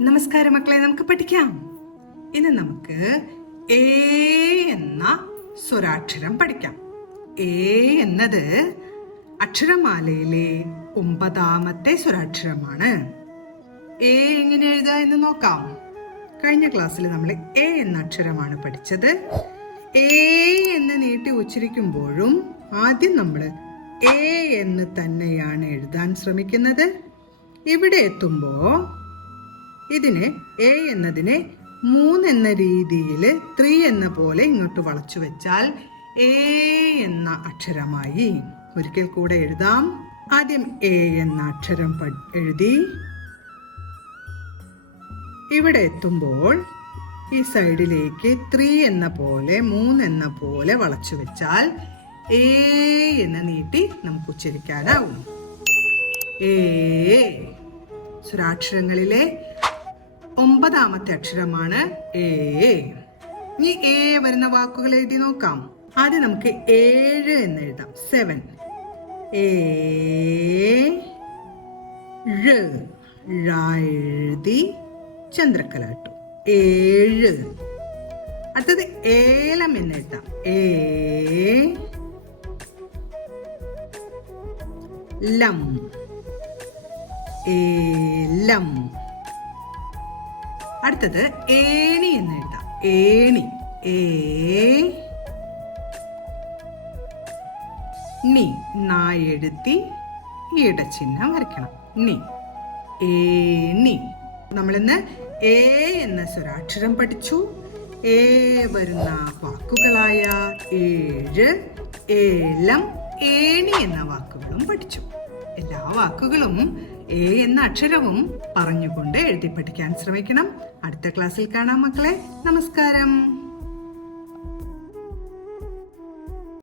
നമസ്കാരം മക്കളെ, നമുക്ക് പഠിക്കാം. ഇന്ന് നമുക്ക് എ എന്ന സ്വരാക്ഷരം പഠിക്കാം. എ എന്നത് അക്ഷരമാലയിലെ 9ാമത്തെ സ്വരാക്ഷരമാണ്. എ എങ്ങനെ എഴുതുക എന്ന് നോക്കാം. കഴിഞ്ഞ ക്ലാസ്സിൽ നമ്മൾ എ എന്ന അക്ഷരമാണ് പഠിച്ചത്. എ എന്ന് നീട്ടി ഉച്ചരിക്കുമ്പോഴും ആദ്യം നമ്മൾ എ എന്ന് തന്നെയാണ് എഴുതാൻ ശ്രമിക്കുന്നത്. ഇവിടെ എത്തുമ്പോ ഇതിന് എ എന്നതിനെ 3 എന്ന രീതിയിൽ 3 എന്ന പോലെ ഇങ്ങോട്ട് വളച്ചു വെച്ചാൽ എ എന്ന അക്ഷരമായി. ഒരിക്കൽ കൂടെ എഴുതാം. ആദ്യം എ എന്ന അക്ഷരം എഴുതി. ഇവിടെ എത്തുമ്പോൾ ഈ സൈഡിലേക്ക് 3 എന്ന പോലെ 3 എന്ന പോലെ വളച്ചു വെച്ചാൽ എ എന്ന് നീട്ടി നമുക്ക് ഉച്ചരിക്കാനാവും. എ സ്വരാക്ഷരങ്ങളിലെ 9ാമത്തെ അക്ഷരമാണ് എ. ഇനി എ വരുന്ന വാക്കുകൾ എഴുതി നോക്കാം. ആദ്യം നമുക്ക് 7 എന്ന് എഴുതാം. 7 എഴുതി ചന്ദ്രക്കല ഇട്ടു. 7. അടുത്തത് ഏലം എന്ന് എഴുതാം. ലം ഏലം. അടുത്തത് ഏണി എന്ന് എഴുതാം. ഏണി നി നായെഴുത്തി ഇടച്ചിഹ്നം വരയ്ക്കണം. നി ഏണി. നമ്മളിന്ന് എ എന്ന സ്വരാക്ഷരം പഠിച്ചു. എ വരുന്ന വാക്കുകളായ 7, ഏലം, ഏണി എന്ന വാക്കുകളും പഠിച്ചു. എല്ലാ വാക്കുകളും എ എന്ന അക്ഷരവും പറഞ്ഞുകൊണ്ട് എഴുതി പഠിക്കാൻ ശ്രമിക്കണം. അടുത്ത ക്ലാസ്സിൽ കാണാം മക്കളെ. നമസ്കാരം.